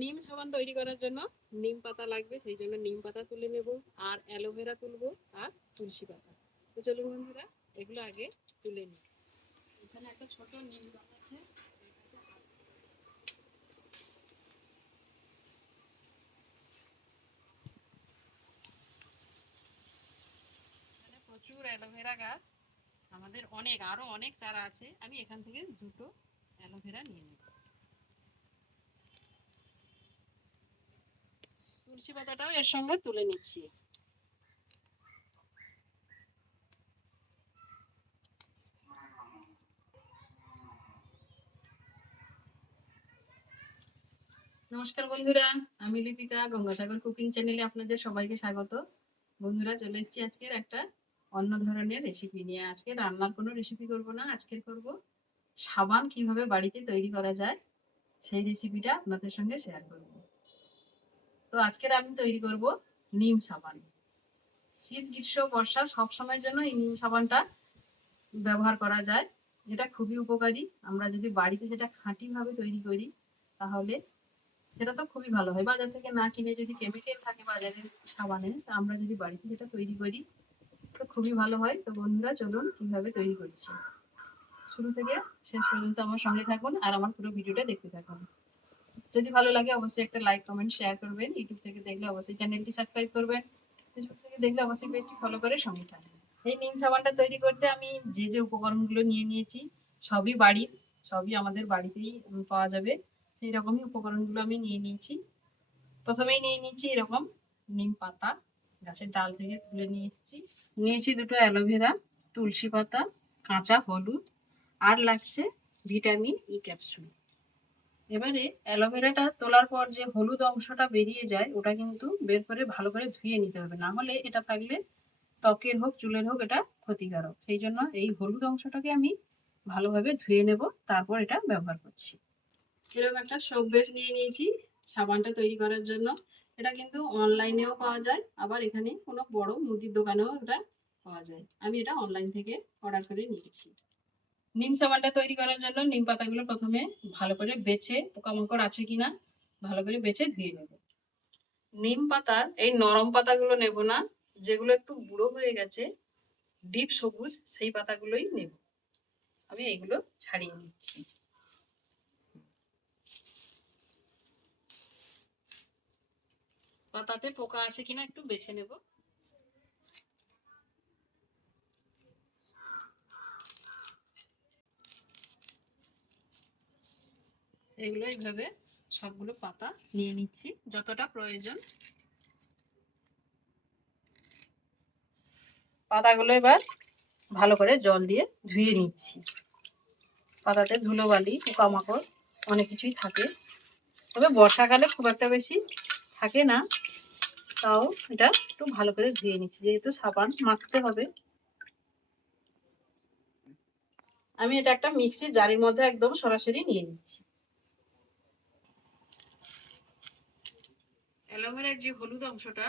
নিম সাবান তৈরি করার জন্য নিম পাতা লাগবে, সেই জন্য নিম পাতা তুলে নেব আর অ্যালোভেরা তুলবো আর তুলসী পাতা। তো চলুন বন্ধুরা, এগুলো আগে তুলে নিই। এখানে একটা ছোট নিম পাতা আছে। প্রচুর অ্যালোভেরা গাছ, আমাদের অনেক, আরও অনেক চারা আছে। আমি এখান থেকে দুটো অ্যালোভেরা নিয়ে নেব। তুলসী পাতাটাও এর সঙ্গে তুলে নিচ্ছি। নমস্কার বন্ধুরা, আমি লিপিকা, গঙ্গাসাগর কুকিং চ্যানেলে আপনাদের সবাইকে স্বাগত। বন্ধুরা, চলে এসেছি আজকের একটা অন্য ধরনের রেসিপি নিয়ে। আজকে রান্নার কোনো রেসিপি করব না, আজকের করব সাবান কীভাবে বাড়িতে তৈরি করা যায়, সেই রেসিপিটা আপনাদের সঙ্গে শেয়ার করব। তো আজকের আমি তৈরি করব নিম সাবান। শীত, গ্রীষ্ম, বর্ষা সব সময়ের জন্য এই নিম সাবানটা ব্যবহার করা যায়। এটা খুবই উপকারী। আমরা যদি বাড়িতে সেটা খাঁটিভাবে তৈরি করি, তাহলে সেটা তো খুবই ভালো হয়। বাজার থেকে না কিনে যদি কেমিক্যাল থাকে বাজারের সাবানে, তা আমরা যদি বাড়িতে সেটা তৈরি করি, তো খুবই ভালো হয়। তো বন্ধুরা, চলুন কীভাবে তৈরি করছি। শুরু থেকে শেষ পর্যন্ত আমার সঙ্গে থাকুন আর আমার পুরো ভিডিওটা দেখতে থাকুন। যদি ভালো লাগে অবশ্যই একটা লাইক কমেন্ট শেয়ার করবেন। ইউটিউব থেকে দেখলে অবশ্যই চ্যানেলটি সাবস্ক্রাইব করবেন। ফেসবুক থেকে দেখলে অবশ্যই পেজটি ফলো করে সঙ্গে থাকবেন। এই নিম সাবানটা তৈরি করতে আমি যে যে উপকরণগুলো নিয়ে নিয়েছি, সবই বাড়ির, সবই আমাদের বাড়িতেই পাওয়া যাবে। সেই রকমই উপকরণগুলো আমি নিয়ে নিয়েছি। প্রথমেই নিয়ে নিয়েছি এরকম নিম পাতা। গাছের ডাল থেকে তুলে নিয়ে এসেছি। নিয়েছি দুটো অ্যালোভেরা, তুলসী পাতা, কাঁচা হলুদ, আর লাগছে ভিটামিন ই ক্যাপসুল এবারে অ্যালোভেরাটা তোলার পর যে হলুদ অংশটা বেরিয়ে যায়, ওটা কিন্তু বের করে ভালো করে ধুয়ে নিতে হবে। না হলে এটা থাকলে ত্বকের হোক, চুলের হোক এটা ক্ষতিকারক। সেই জন্য এই হলুদ অংশটাকে আমি ভালোভাবে ধুয়ে নেব, তারপর এটা ব্যবহার করছি। এরকম একটা সোপ বেস নিয়ে নিয়েছি সাবানটা তৈরি করার জন্য। এটা কিন্তু অনলাইনেও পাওয়া যায়, আবার এখানে কোনো বড় মুদির দোকানেও এটা পাওয়া যায়। আমি এটা অনলাইন থেকে অর্ডার করে নিয়েছি। নিম সাবানটা তৈরি করার জন্য নিম পাতাগুলো প্রথমে ভালো করে বেছে পোকামাকড় আছে কিনা, ভালো করে বেছে ধুয়ে নেব। নিম পাতা, এই নরম পাতাগুলো নেব না, যেগুলো একটু বুড়ো হয়ে গেছে, ডিপ সবুজ, সেই পাতাগুলোই নেব। আমি এইগুলো ছাড়িয়ে নিচ্ছি। পাতাতে পোকা আছে কিনা একটু বেছে নেব। এগুলো এইভাবে সবগুলো পাতা নিয়ে নিচ্ছি, যতটা প্রয়োজন। পাতাগুলো এবার ভালো করে জল দিয়ে ধুয়ে নিচ্ছি। পাতাতে ধুলোবালি, পোকামাকড় অনেক কিছুই থাকে। তবে বর্ষাকালে খুব একটা বেশি থাকে না। তাও এটা একটু ভালো করে ধুয়ে নিচ্ছি, যেহেতু সাবান মাখতে হবে। আমি এটা একটা মিক্সি জারির মধ্যে একদম সরাসরি নিয়ে নিচ্ছি। অ্যালোভেরার যে হলুদ অংশটা,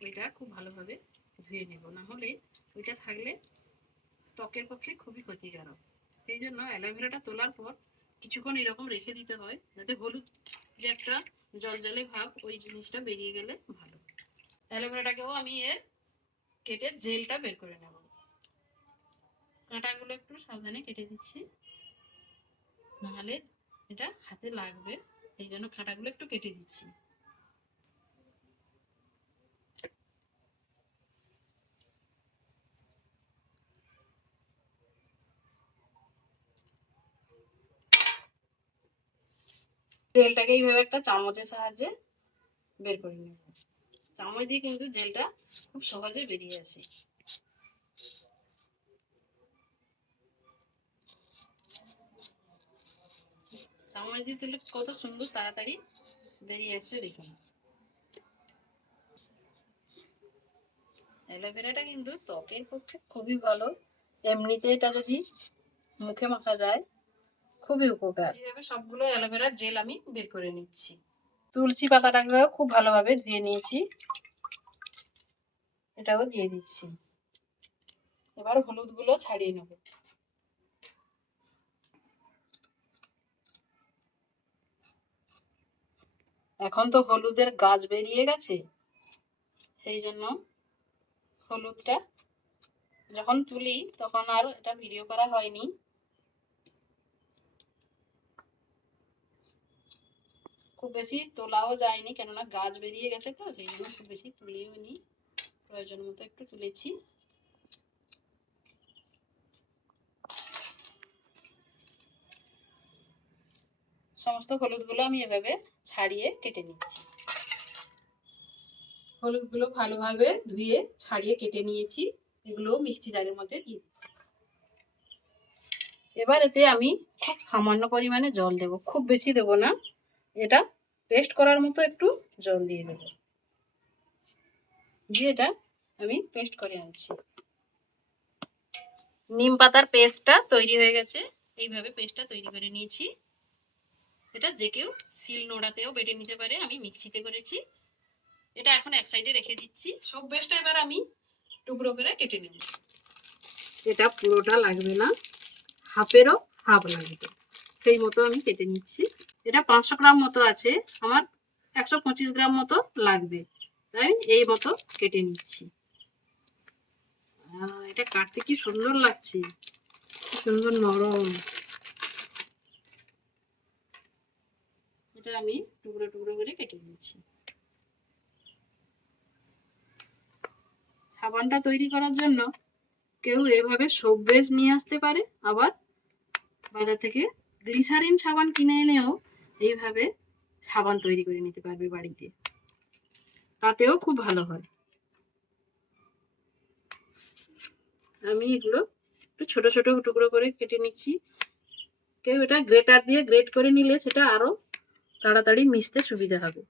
ওইটা খুব ভালোভাবে ধুয়ে নেব। না হলে ওইটা থাকলে ত্বকের পক্ষে খুবই ক্ষতিকারক। সেই জন্য অ্যালোভেরাটা তোলার পর কিছুক্ষণ এরকম রেখে দিতে হয়, যাতে হলুদ যে একটা জল জলে ভাব, ওই জিনিসটা বেরিয়ে গেলে ভালো। অ্যালোভেরাটাকেও আমি এর কেটে জেলটা বের করে নেব। কাঁটাগুলো একটু সাবধানে কেটে দিচ্ছি। নাহলে এটা হাতে লাগবে, সেই জন্য কাঁটাগুলো একটু কেটে দিচ্ছি। জেলটাকে এইভাবে একটা চামচের সাহায্যে বের করে নেব। চামচ দিয়ে কিন্তু জেলটা খুব সহজে বেরিয়ে আসে। চামচ দিয়ে তুলে কত সুন্দর তাড়াতাড়ি বেরিয়ে আসছে দেখুন। অ্যালোভেরাটা কিন্তু ত্বকের পক্ষে খুবই ভালো। এমনিতে এটা যদি মুখে মাখা যায় খুবই উপকার। সবগুলো অ্যালোভেরা জেল আমি বের করে নিচ্ছি। তুলসী পাতাটাকে খুব ভালোভাবে ধুয়ে নিয়েছি। এটাও দিয়ে দিচ্ছি। এবার হলুদগুলো ছাড়িয়ে নেব। এখন তো হলুদের গাছ বেরিয়ে গেছে। সেই জন্য হলুদটা যখন তুলি তখন আর এটা ভিডিও করা হয়নি। খুব বেশি তোলাও যায়নি, কেননা গাছ বেরিয়ে গেছে তো, সেই জন্য খুব বেশি তুলিও নি। প্রয়োজন মতো একটু তুলেছি। সমস্ত হলুদগুলো আমি এভাবে ছাড়িয়ে কেটে নিচ্ছি হলুদগুলো ভালোভাবে ধুয়ে ছাড়িয়ে কেটে নিয়েছি, এগুলো মিষ্টি জারের মধ্যে দিয়ে দিচ্ছি। এবার এতে আমি খুব সামান্য পরিমাণে জল দেব, খুব বেশি দেব না। এটা পেস্ট করার মতো একটু জল দিয়ে দেব। দিয়ে এটা আমি পেস্ট করে আনছি। নিম পাতার পেস্টটা তৈরি হয়ে গেছে। এইভাবে পেস্টটা তৈরি করে নিয়েছি। এটা যে কেউ শিল নোড়াতেও বেটে নিতে পারে। আমি মিক্সিতে করেছি। এটা এখন এক সাইডে রেখে দিচ্ছি। সব বেশটা এবার আমি টুকরো করে কেটে নেব। এটা পুরোটা লাগবে না। হাফেরও হাফ লাগবে। সেই মতো আমি কেটে নিচ্ছি। এটা পাঁচশো গ্রাম মতো আছে, আমার একশো পঁচিশ গ্রাম মতো লাগবে। তাই এই মতো কেটে নিচ্ছি। এটা কাটতে কি সুন্দর লাগছে সুন্দর নরম। এটা আমি টুকরো টুকরো করে কেটে নিচ্ছি। সাবানটা তৈরি করার জন্য কেউ এভাবে সববেশ নিয়ে আসতে পারে, আবার বাজার থেকে গ্লিসারিন সাবান কিনে এনেও এইভাবে সাবান তৈরি করে নিতে পারবে বাড়িতে। তাতেও খুব ভালো হয়। আমি এগুলো একটু ছোট ছোট টুকরো করে কেটে নিচ্ছি। কেউ এটা গ্রেটার দিয়ে গ্রেট করে নিলে সেটা আরও তাড়াতাড়ি মিশতে সুবিধা হবে।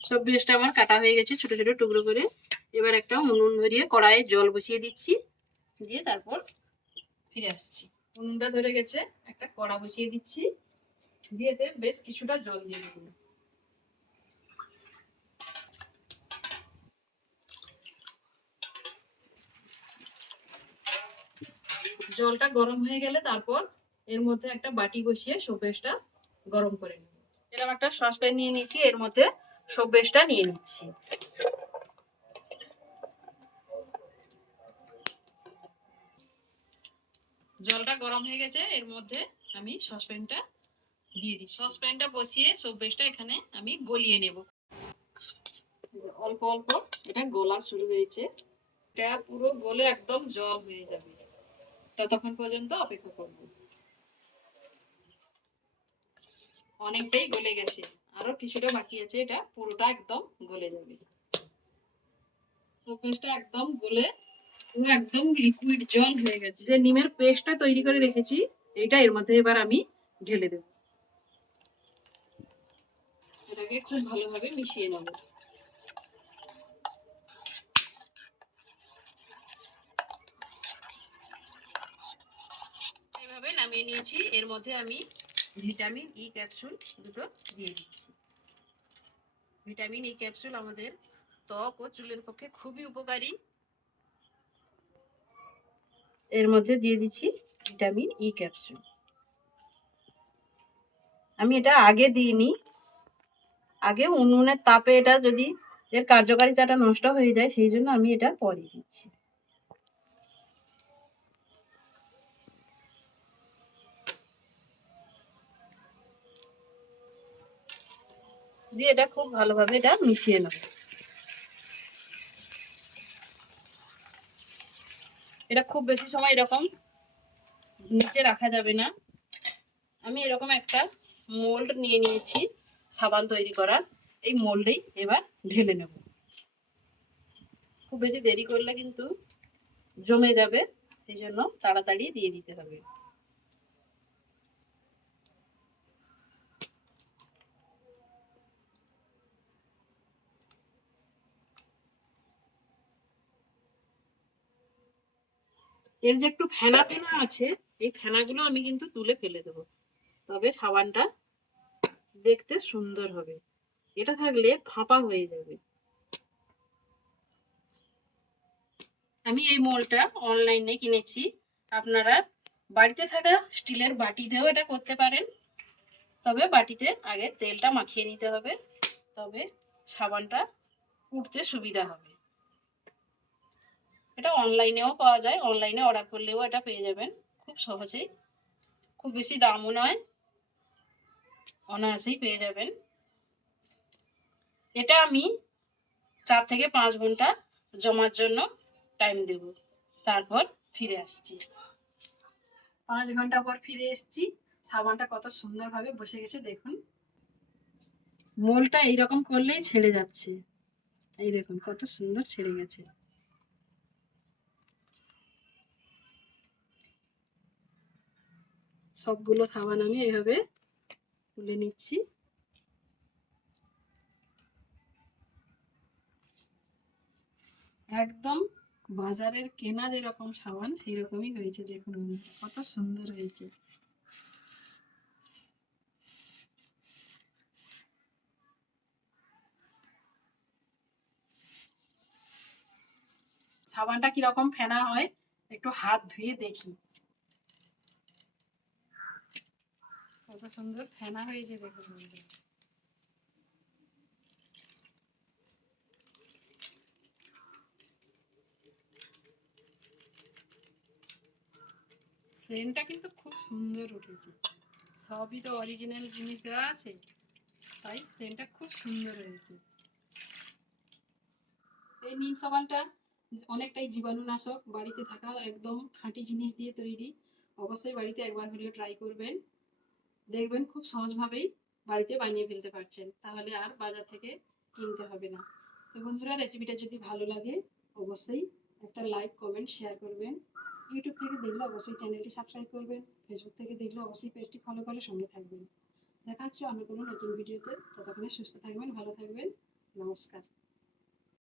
সব বেশটা আমার কাটা হয়ে গেছে ছোট ছোট টুকরো করে। এবার একটা উনুন ধরিয়ে কড়াইয়ে জল বসিয়ে দিচ্ছি। দিয়ে তারপর ফিরে আসছি। উনুনটা ধরে গেছে, একটা কড়া বসিয়ে দিচ্ছি। দিয়ে বেশ কিছুটা জল দিয়ে দেবো। জলটা গরম হয়ে গেলে তারপর এর মধ্যে একটা বাটি বসিয়ে শোপেসটা গরম করে নেব। এরকম একটা সসপ্যান নিয়ে নিয়েছি, এর মধ্যে শোপেসটা নিয়ে নিচ্ছি। জলটা গরম হয়ে গেছে, এর মধ্যে আমি সসপ্যানটা দিয়ে দিই সসপ্যানটা বসিয়ে সবজিটা এখানে আমি গলিয়ে নেব। অল্প অল্প এটা গলা শুরু হয়েছে। এটা পুরো গলে একদম জল হয়ে যাবে। ততক্ষণ পর্যন্ত অপেক্ষা করব। অনেকটাই গলে গেছে। আরও কিছুটা বাকি আছে, এটা পুরোটা একদম গলে যাবে। সবজিটা একদম গলে পুরো একদম লিকুইড জল হয়ে গেছে। যে নিমের পেস্টটা তৈরি করে রেখেছি এটা এর মধ্যে এবার আমি ঢেলে দেব। এটাকে খুব ভালোভাবে মিশিয়ে নেব। এভাবে নামিয়ে নিয়েছি। এর মধ্যে আমি ভিটামিন ই ক্যাপসুল দুটো দিয়ে দিচ্ছি। ভিটামিন ই ক্যাপসুল আমাদের ত্বক ও চুলের পক্ষে খুবই উপকারী। এর মধ্যে দিয়ে দিচ্ছি ভিটামিন ই ক্যাপসুল আমি এটা আগে দিইনি। আগে উনুনের তাপে এটা যদি এর কার্যকারিতাটা নষ্ট হয়ে যায়, সেই জন্য আমি এটা পরে দিচ্ছি। দিয়ে এটা খুব ভালোভাবে এটা মিশিয়ে নেব। এটা খুব বেশি সময় এরকম নিচে রাখা যাবে না। আমি এরকম একটা মোল্ড নিয়ে নিয়েছি, সাবান তৈরি করার। এই মোল্ডেই এবার ঢেলে নেব। খুব বেশি দেরি করলে কিন্তু জমে যাবে সেই জন্য তাড়াতাড়ি দিয়ে দিতে হবে। এর যে একটু ফেনা ফেনা আছে, এই ফেনাগুলো আমি কিন্তু তুলে ফেলে দেবো। তবে সাবানটা দেখতে সুন্দর হবে। এটা থাকলে ফাঁপা হয়ে যাবে। আমি এই মলটা অনলাইনে কিনেছি। আপনারা বাড়িতে থাকা স্টিলের বাটিতেও এটা করতে পারেন। তবে বাটিতে আগে তেলটা মাখিয়ে নিতে হবে। তবে সাবানটা উঠতে সুবিধা হবে। এটা অনলাইনেও পাওয়া যায়। অনলাইনে অর্ডার করলেও এটা পেয়ে যাবেন। খুব সহজেই। খুব বেশি দামও নয়। অনায়াসেই পেয়ে যাবেন। এটা আমি চার থেকে পাঁচ ঘণ্টা জমার জন্য টাইম দেব। তারপর ফিরে আসছি। পাঁচ ঘণ্টা পর ফিরে এসেছি। সাবানটা কত সুন্দরভাবে বসে গেছে, দেখুন। মোলটা এইরকম করলেই ছেড়ে যাচ্ছে। এই দেখুন, কত সুন্দর ছেড়ে গেছে। সবগুলো সাবান আমি এইভাবে তুলে নিচ্ছি। একদম বাজারের কেনা যেরকম সাবান সেই রকমই হয়েছে দেখুন কত সুন্দর হয়েছে। সাবানটা কীরকম ফেনা হয়, একটু হাত ধুয়ে দেখি কত সুন্দর ফেনা দেখুন বন্ধুরা। সেন্টটা কিন্তু খুব সুন্দর উঠেছে। সবই তো অরিজিনাল জিনিস দেওয়া আছে, তাই সেন্টটা খুব সুন্দর হয়েছে। এই নিম সাবানটা অনেকটাই জীবাণুনাশক, বাড়িতে থাকা একদম খাঁটি জিনিস দিয়ে তৈরি। অবশ্যই বাড়িতে একবার হলেও ট্রাই করবেন। দেখবেন খুব সহজভাবেই বাড়িতে বানিয়ে ফেলতে পারছেন। তাহলে আর বাজার থেকে কিনতে হবে না। তো বন্ধুরা রেসিপিটা যদি ভালো লাগে, অবশ্যই একটা লাইক কমেন্ট শেয়ার করবেন। ইউটিউব থেকে দেখলে অবশ্যই চ্যানেলটি সাবস্ক্রাইব করবেন। ফেসবুক থেকে দেখলে অবশ্যই পেজটি ফলো করে সঙ্গে থাকবেন। দেখা হচ্ছে অন্য কোনো নতুন ভিডিওতে ততক্ষণে সুস্থ থাকবেন, ভালো থাকবেন। নমস্কার।